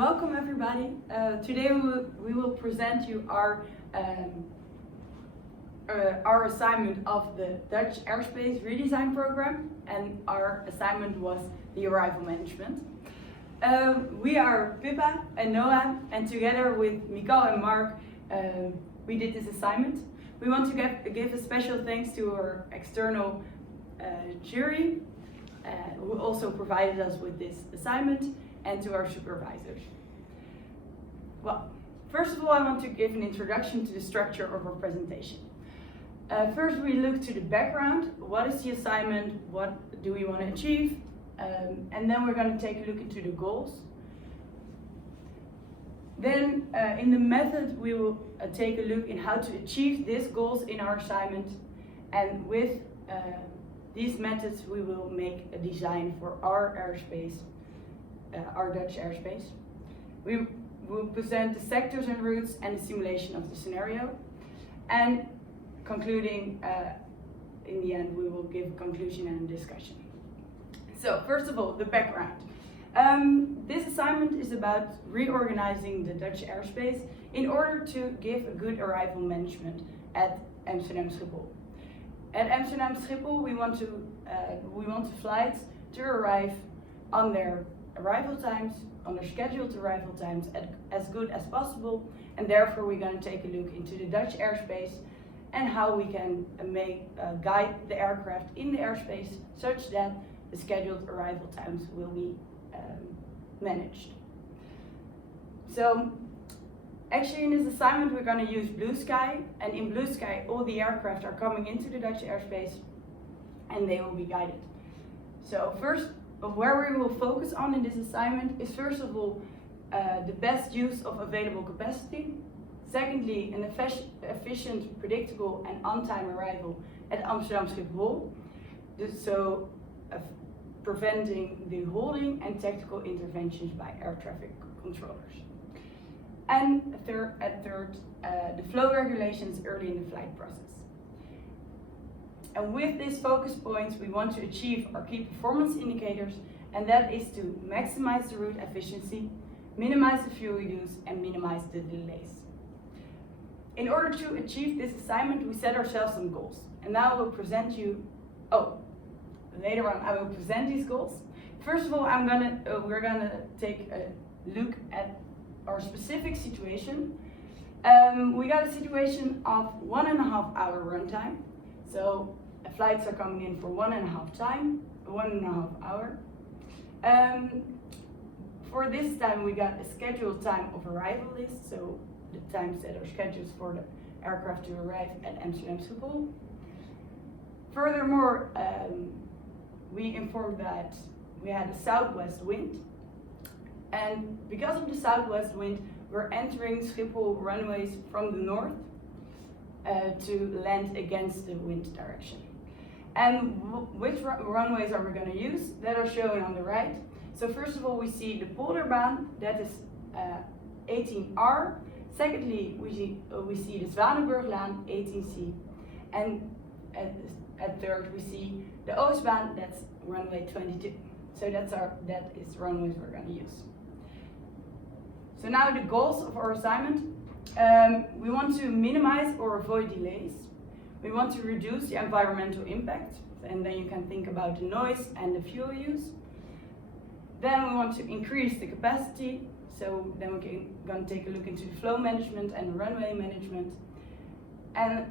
welcome everybody. Today we will present you our assignment of the Dutch Airspace Redesign Program, and our assignment was the arrival management. We are Pippa and Noah, and together with Mikal and Mark, we did this assignment. We want to give a special thanks to our external jury, who also provided us with this assignment, and to our supervisors. Well, first of all, I want to give an introduction to the structure of our presentation. First, we look to the background. What is the assignment? What do we want to achieve? And then we're going to take a look into the goals. Then, in the method, we will take a look in how to achieve these goals in our assignment. And with these methods, we will make a design for our airspace, our Dutch airspace. We will present the sectors and routes and the simulation of the scenario. And concluding, in the end, we will give a conclusion and a discussion. So, first of all, the background. This assignment is about reorganizing the Dutch airspace in order to give a good arrival management at Amsterdam Schiphol. At Amsterdam Schiphol, we want the flights to arrive on their arrival times, on their scheduled arrival times, as good as possible, and therefore we're going to take a look into the Dutch airspace and how we can guide the aircraft in the airspace such that the scheduled arrival times will be managed. So, actually in this assignment we're going to use Blue Sky, and in Blue Sky all the aircraft are coming into the Dutch airspace and they will be guided. So first, where we will focus on in this assignment is first of all the best use of available capacity. Secondly, an efficient, predictable and on-time arrival at Amsterdam Schiphol. So preventing the holding and tactical interventions by air traffic controllers. And third, the flow regulations early in the flight process. And with these focus points, we want to achieve our key performance indicators, and that is to maximize the route efficiency, minimize the fuel use, and minimize the delays. In order to achieve this assignment, we set ourselves some goals. And now I will present you, later on I will present these goals. First of all, we're gonna take a look at our specific situation. We got a situation of 1.5 hour runtime. So flights are coming in for 1.5 hour. For this time, we got a scheduled time of arrival list, so the times that are scheduled for the aircraft to arrive at Amsterdam Schiphol. Furthermore, we informed that we had a southwest wind, and because of the southwest wind, we're entering Schiphol runways from the north to land against the wind direction. And which runways are we going to use? That are shown on the right. So first of all, we see the Polderbaan, that is 18R. Secondly, we see the Zwanenburglaan, 18C. And at third, we see the Oostbaan, that's runway 22. So that is the runways we're going to use. So now the goals of our assignment. We want to minimize or avoid delays. We want to reduce the environmental impact, and then you can think about the noise and the fuel use. Then we want to increase the capacity, so then we're going to take a look into the flow management and runway management. And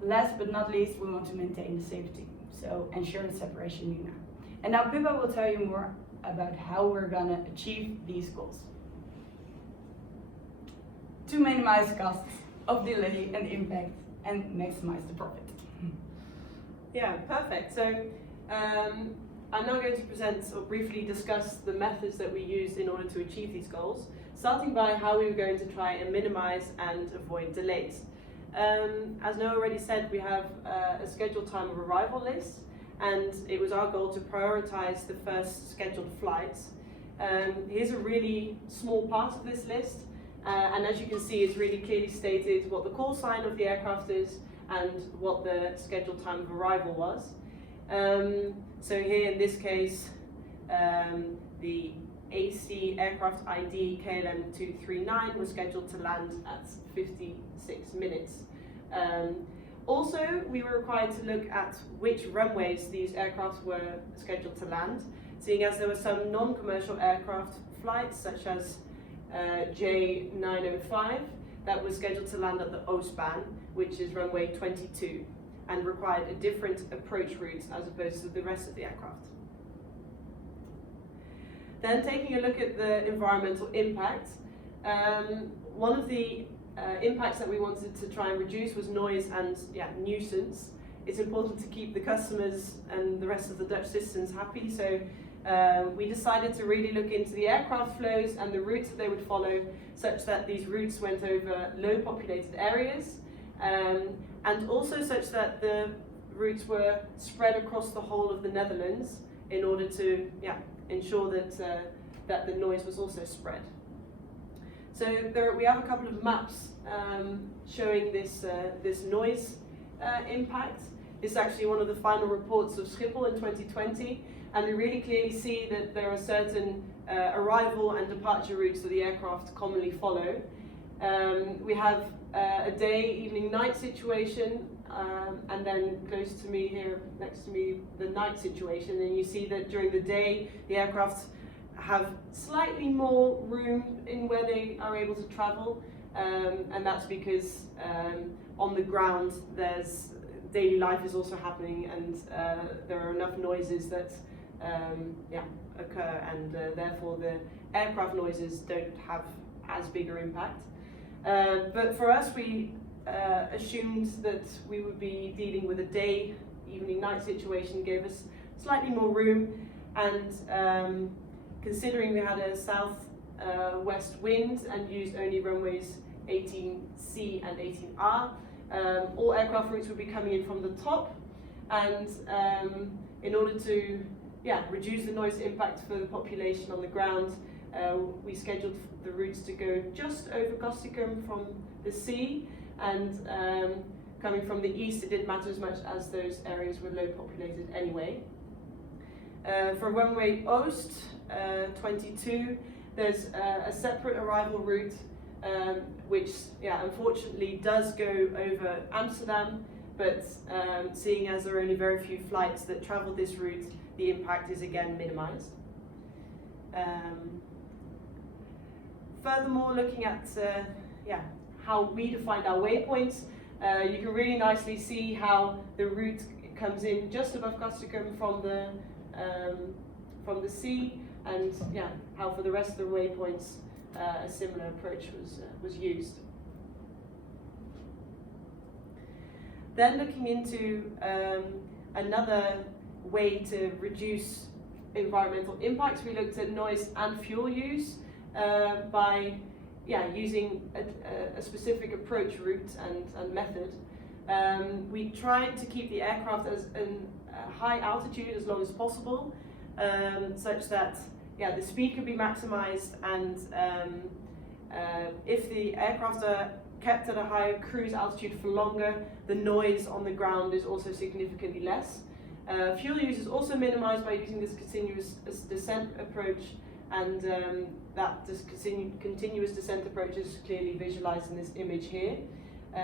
last but not least, we want to maintain the safety, so ensure the separation unit. And now Pippa will tell you more about how we're going to achieve these goals. To minimize costs of delay and impact and maximize the profit. Yeah, perfect. So I'm now going to present or briefly discuss the methods that we used in order to achieve these goals, starting by how we were going to try and minimize and avoid delays. As Noah already said, we have a scheduled time of arrival list, and it was our goal to prioritize the first scheduled flights. Here's a really small part of this list. And as you can see, it's really clearly stated what the call sign of the aircraft is and what the scheduled time of arrival was. So here in this case, the AC aircraft ID KLM 239 was scheduled to land at 56 minutes. Also, we were required to look at which runways these aircraft were scheduled to land, seeing as there were some non-commercial aircraft flights, such as J905, that was scheduled to land at the Oostbaan, which is runway 22, and required a different approach route as opposed to the rest of the aircraft. Then taking a look at the environmental impact, one of the impacts that we wanted to try and reduce was noise and nuisance. It's important to keep the customers and the rest of the Dutch citizens happy, so we decided to really look into the aircraft flows and the routes that they would follow, such that these routes went over low populated areas, and also such that the routes were spread across the whole of the Netherlands in order to ensure that the noise was also spread. So we have a couple of maps showing this noise impact. This is actually one of the final reports of Schiphol in 2020, and we really clearly see that there are certain arrival and departure routes that the aircraft commonly follow. We have a day, evening, night situation, and then close to me here, next to me, the night situation. And you see that during the day, the aircraft have slightly more room in where they are able to travel, and that's because on the ground there's daily life is also happening, and there are enough noises that occur, and therefore the aircraft noises don't have as big an impact. But for us, we assumed that we would be dealing with a day, evening, night situation, gave us slightly more room, and considering we had a south-west wind and used only runways 18C and 18R, all aircraft routes would be coming in from the top, and in order to reduce the noise impact for the population on the ground, we scheduled the routes to go just over Castricum from the sea, and coming from the east, it didn't matter as much as those areas were low populated anyway. For runway Oost 22, there's a separate arrival route, which unfortunately does go over Amsterdam, but seeing as there are only very few flights that travel this route, the impact is again minimized. Furthermore, looking at how we defined our waypoints, you can really nicely see how the route comes in just above Castricum from the sea, and how for the rest of the waypoints a similar approach was used. Then looking into another way to reduce environmental impacts, we looked at noise and fuel use by using a specific approach route and method. We tried to keep the aircraft as a high altitude as long as possible, such that the speed could be maximized, and if the aircraft are kept at a higher cruise altitude for longer, the noise on the ground is also significantly less. Fuel use is also minimized by using this continuous descent approach, and that continuous descent approach is clearly visualized in this image here.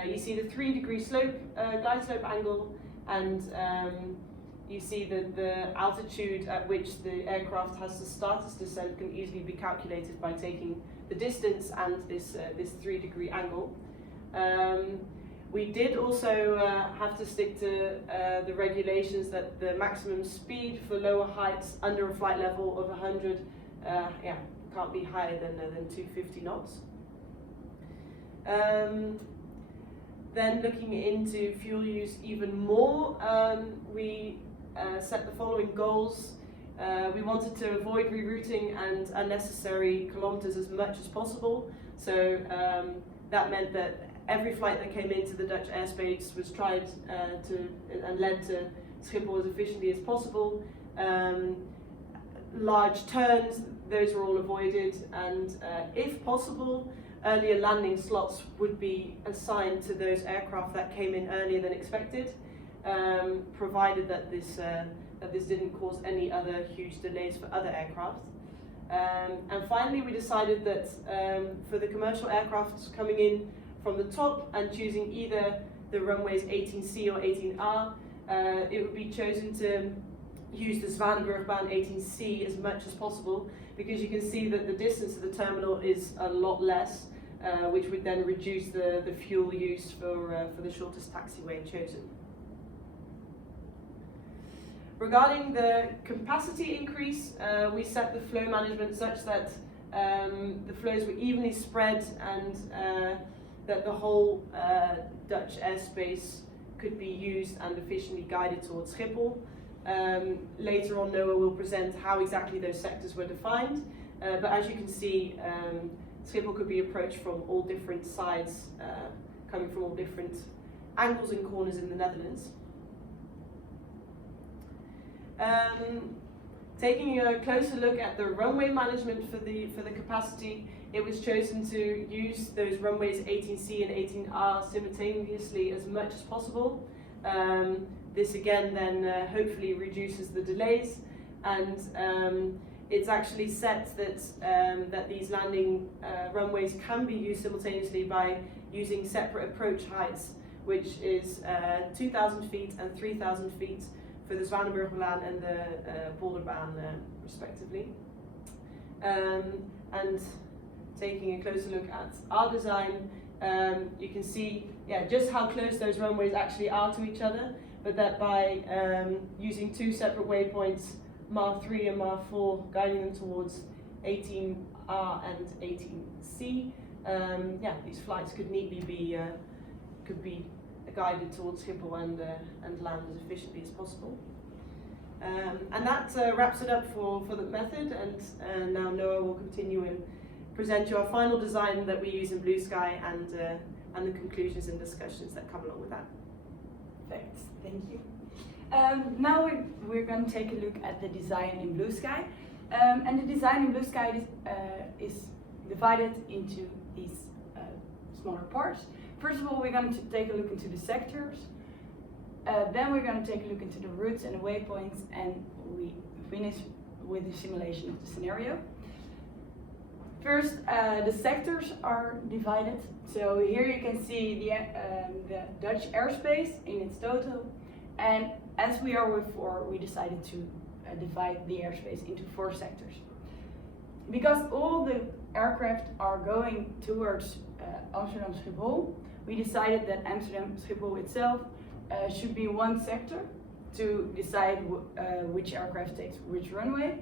You see the 3-degree slope, glide slope angle, and you see that the altitude at which the aircraft has to start its descent can easily be calculated by taking the distance and this 3-degree angle. We did also have to stick to the regulations that the maximum speed for lower heights under a flight level of 100 can't be higher than 250 knots. Then looking into fuel use even more, we set the following goals. We wanted to avoid rerouting and unnecessary kilometers as much as possible. So that meant that every flight that came into the Dutch airspace was tried and led to Schiphol as efficiently as possible. Large turns, those were all avoided, and if possible, earlier landing slots would be assigned to those aircraft that came in earlier than expected, provided that this didn't cause any other huge delays for other aircraft. And finally, we decided that for the commercial aircraft coming in from the top and choosing either the runways 18C or 18R, it would be chosen to use the Zwanenburgbaan 18C as much as possible, because you can see that the distance to the terminal is a lot less, which would then reduce the fuel use for the shortest taxiway chosen. Regarding the capacity increase, we set the flow management such that the flows were evenly spread and that the whole Dutch airspace could be used and efficiently guided towards Schiphol. Later on, Noah will present how exactly those sectors were defined, but as you can see, Schiphol could be approached from all different sides, coming from all different angles and corners in the Netherlands. Taking a closer look at the runway management for the capacity, it was chosen to use those runways 18C and 18R simultaneously as much as possible. This again then hopefully reduces the delays, and it's actually set that these landing runways can be used simultaneously by using separate approach heights, which is 2,000 feet and 3,000 feet for the Zwanenburgbaan and the Polderbaan respectively. And taking a closer look at our design, you can see just how close those runways actually are to each other, but that by using two separate waypoints, MAR 3 and MAR 4, guiding them towards 18R and 18C, these flights could neatly be guided towards Schiphol and land as efficiently as possible. And that wraps it up for the method, and now Noah will continue and present you our final design that we use in Blue Sky and the conclusions and discussions that come along with that. Thanks, thank you. Now we're going to take a look at the design in Blue Sky. And the design in Blue Sky is divided into these smaller parts. First of all, we're going to take a look into the sectors. Then we're going to take a look into the routes and the waypoints, and we finish with the simulation of the scenario. First, the sectors are divided. So here you can see the Dutch airspace in its total, and as we are before, we decided to divide the airspace into 4 sectors. Because all the aircraft are going towards Amsterdam Schiphol, we decided that Amsterdam Schiphol itself should be one sector to decide which aircraft takes which runway.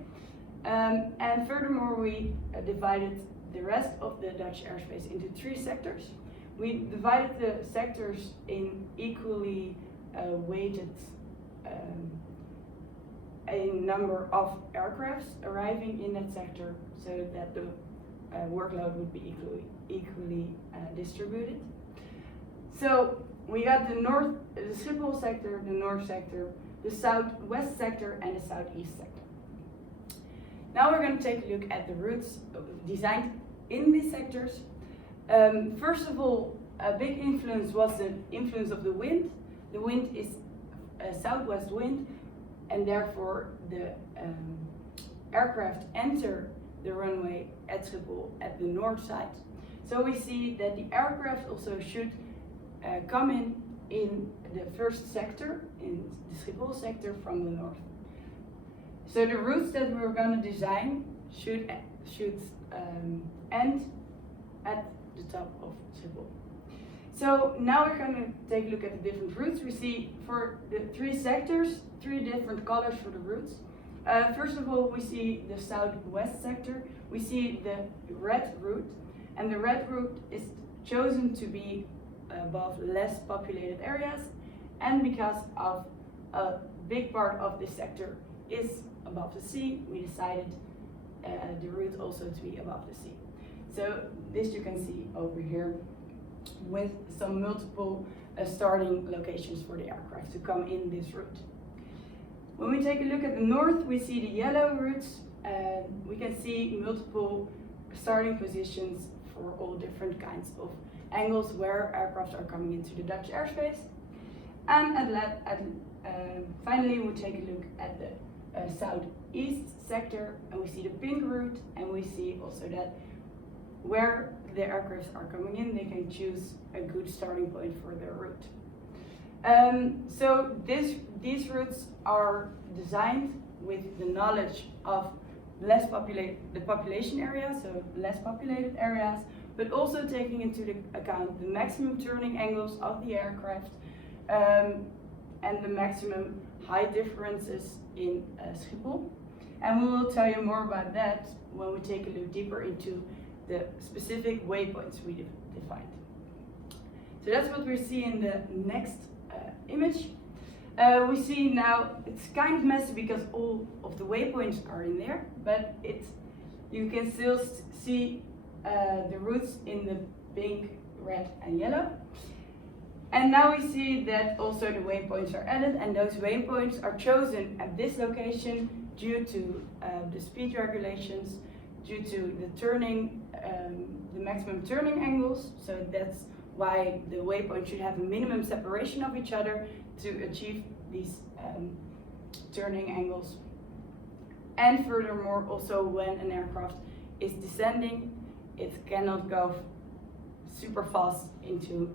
And furthermore, we divided the rest of the Dutch airspace into 3 sectors. We divided the sectors in equally weighted a number of aircrafts arriving in that sector, so that the workload would be equally distributed. So we got the Schiphol sector, the north sector, the southwest sector, and the southeast sector. Now we're going to take a look at the routes designed in these sectors. First of all, a big influence was the influence of the wind. The wind is a southwest wind, and therefore the aircraft enter the runway at Schiphol at the north side. So we see that the aircraft also should come in the first sector, in the Schiphol sector from the north. So the routes that we're going to design should end at the top of Schiphol. So now we're going to take a look at the different routes. We see for the 3 sectors, 3 different colors for the routes. First of all, we see the southwest sector. We see the red route, and the red route is chosen to be above less populated areas, and because of a big part of this sector is above the sea, we decided the route also to be above the sea. So this you can see over here with some multiple starting locations for the aircraft to come in this route. When we take a look at the north, we see the yellow routes. We can see multiple starting positions for all different kinds of angles where aircraft are coming into the Dutch airspace. And finally, we take a look at the east sector, and we see the pink route, and we see also that where the aircrafts are coming in, they can choose a good starting point for their route. So these routes are designed with the knowledge of the population area, so less populated areas, but also taking into account the maximum turning angles of the aircraft and the maximum height differences in Schiphol. And we will tell you more about that when we take a look deeper into the specific waypoints we defined. So that's what we see in the next image. We see now it's kind of messy because all of the waypoints are in there, but you can still see the routes in the pink, red and yellow. And now we see that also the waypoints are added, and those waypoints are chosen at this location due to the speed regulations, due to the maximum turning angles. So that's why the waypoint should have a minimum separation of each other to achieve these turning angles. And furthermore, also when an aircraft is descending, it cannot go super fast into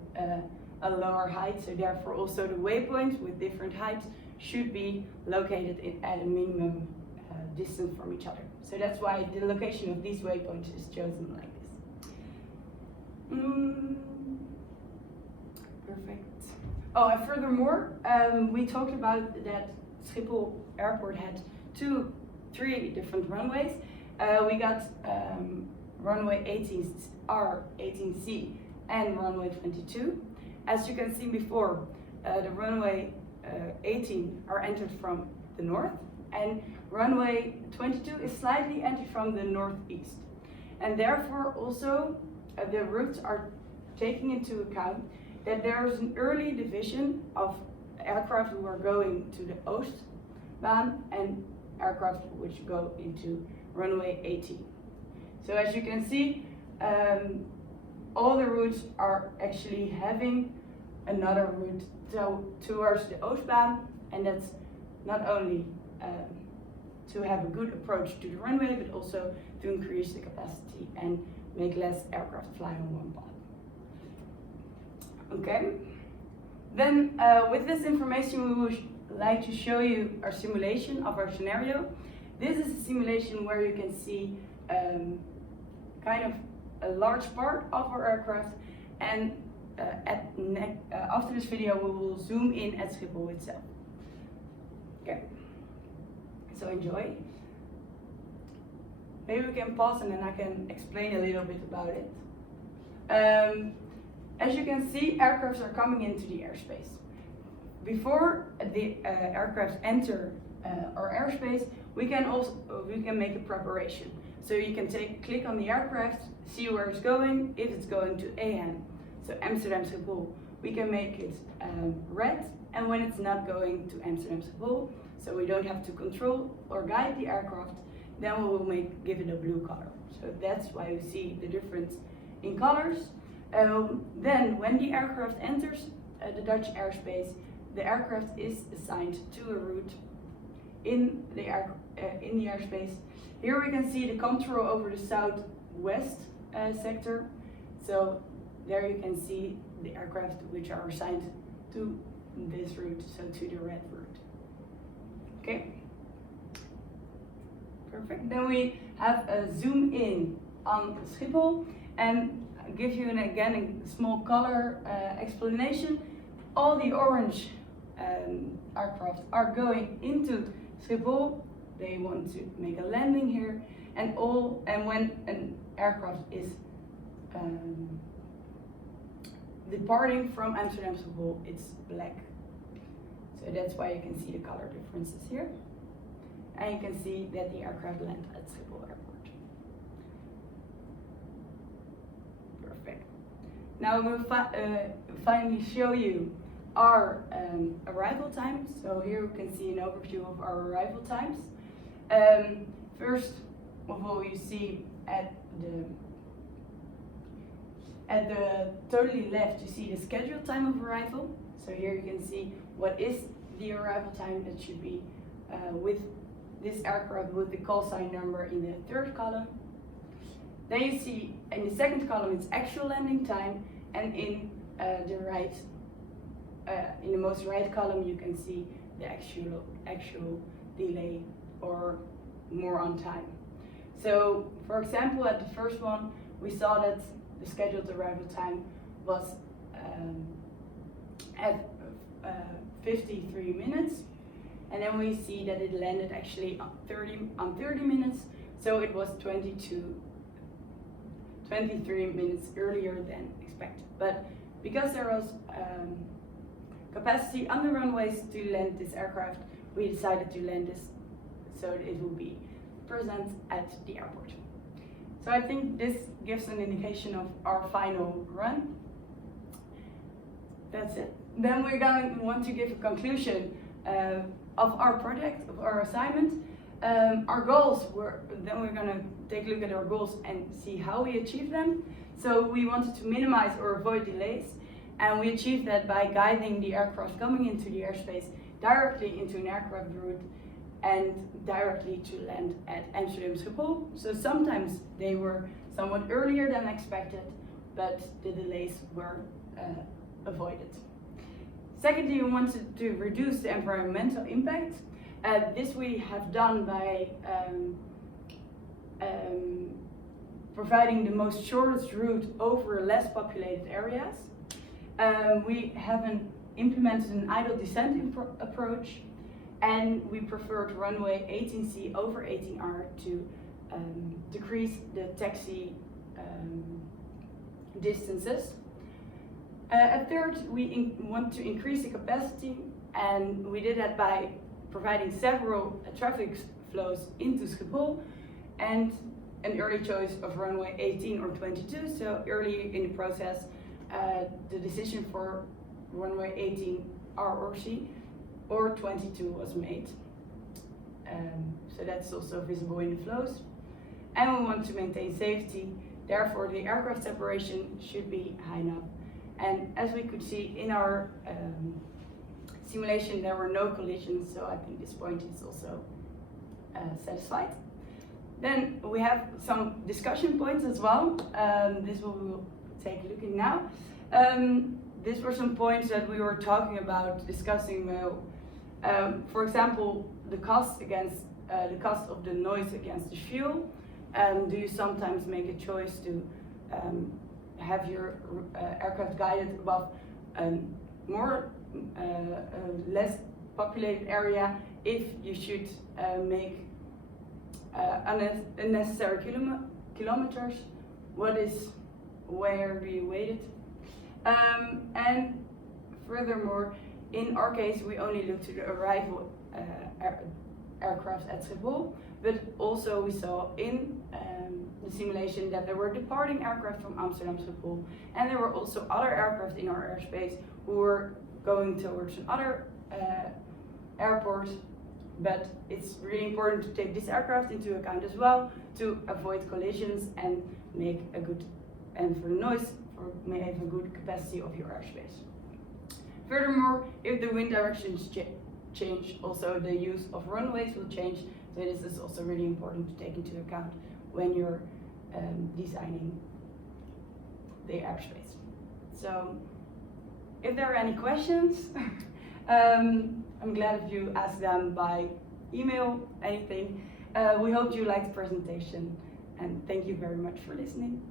a lower height. So therefore also the waypoints with different heights should be located at a minimum distance from each other. So that's why the location of these waypoints is chosen like this. Perfect. Oh, and furthermore, we talked about that Schiphol Airport had three different runways. We got runway 18R, 18C, and runway 22. As you can see before, the runway 18 are entered from the north, and runway 22 is slightly entered from the northeast. And therefore also the routes are taking into account that there is an early division of aircraft who are going to the Oostbaan and aircraft which go into runway 18. So as you can see, all the routes are actually having another route towards the Oostbaan, and that's not only to have a good approach to the runway, but also to increase the capacity and make less aircraft fly on one path. Okay, then with this information we would like to show you our simulation of our scenario. This is a simulation where you can see kind of a large part of our aircraft, and after this video we will zoom in at Schiphol itself. Okay, so enjoy. Maybe we can pause and then I can explain a little bit about it. As you can see, aircrafts are coming into the airspace. Before the aircraft enter our airspace, we can make a preparation. So you can click on the aircraft, see where it's going. If it's going to AHAM, so Amsterdam Schiphol, we can make it red. And when it's not going to Amsterdam Schiphol, so we don't have to control or guide the aircraft, then we will give it a blue color. So that's why you see the difference in colors. Then when the aircraft enters the Dutch airspace, the aircraft is assigned to a route in the airspace. Here we can see the control over the southwest sector. So there you can see the aircraft which are assigned to this route, so to the red route. Okay, perfect. Then we have a zoom in on Schiphol and give you again a small color explanation. All the orange aircraft are going into Schiphol. They want to make a landing here, and when an aircraft is departing from Amsterdam Schiphol, it's black. So that's why you can see the color differences here, and you can see that the aircraft land at Schiphol Airport. Perfect. Now we'll finally show you our arrival times. So here you can see an overview of our arrival times. First of all, you see at the totally left, you see the scheduled time of arrival. So here you can see what is the arrival time that should be with this aircraft with the call sign number in the third column. Then you see in the second column it's actual landing time, and in the most right column you can see the actual delay or more on time. So for example, at the first one we saw that the scheduled arrival time was at 53 minutes, and then we see that it landed actually on 30 minutes, so it was 23 minutes earlier than expected. But because there was capacity on the runways to land this aircraft, we decided to land this so it will be present at the airport. So I think this gives an indication of our final run. That's it. Then we're going to want to give a conclusion of our project, of our assignment. Our goals were, then we're going to take a look at our goals and see how we achieve them. So we wanted to minimize or avoid delays, and we achieved that by guiding the aircraft coming into the airspace directly into an aircraft route and directly to land at Amsterdam Schiphol. So sometimes they were somewhat earlier than expected, but the delays were avoided. Secondly, we wanted to reduce the environmental impact. This we have done by providing the most shortest route over less populated areas. We haven't implemented an idle descent approach, and we preferred runway 18C over 18R to decrease the taxi distances. At third, we want to increase the capacity, and we did that by providing several traffic flows into Schiphol and an early choice of runway 18 or 22. So early in the process, the decision for runway 18 R or C or 22 was made. So that's also visible in the flows. And we want to maintain safety, therefore the aircraft separation should be high enough. And as we could see in our simulation, there were no collisions, so I think this point is also satisfied. Then we have some discussion points as well. This we will take a look at now. These were some points that we were talking about, discussing. For example, the cost of the noise against the fuel. Do you sometimes make a choice to have your aircraft guided above less populated area if you should make unnecessary kilometers? Where do you weight it? And furthermore, in our case, we only looked to the arrival aircraft at Schiphol, but also we saw in the simulation that there were departing aircraft from Amsterdam Schiphol, and there were also other aircraft in our airspace who were going towards another airport. But it's really important to take this aircraft into account as well to avoid collisions and make a good, and for the noise, may have a good capacity of your airspace. Furthermore, if the wind directions change, also the use of runways will change. So this is also really important to take into account when you're designing the airspace. So if there are any questions, I'm glad if you ask them by email, anything. We hope you liked the presentation, and thank you very much for listening.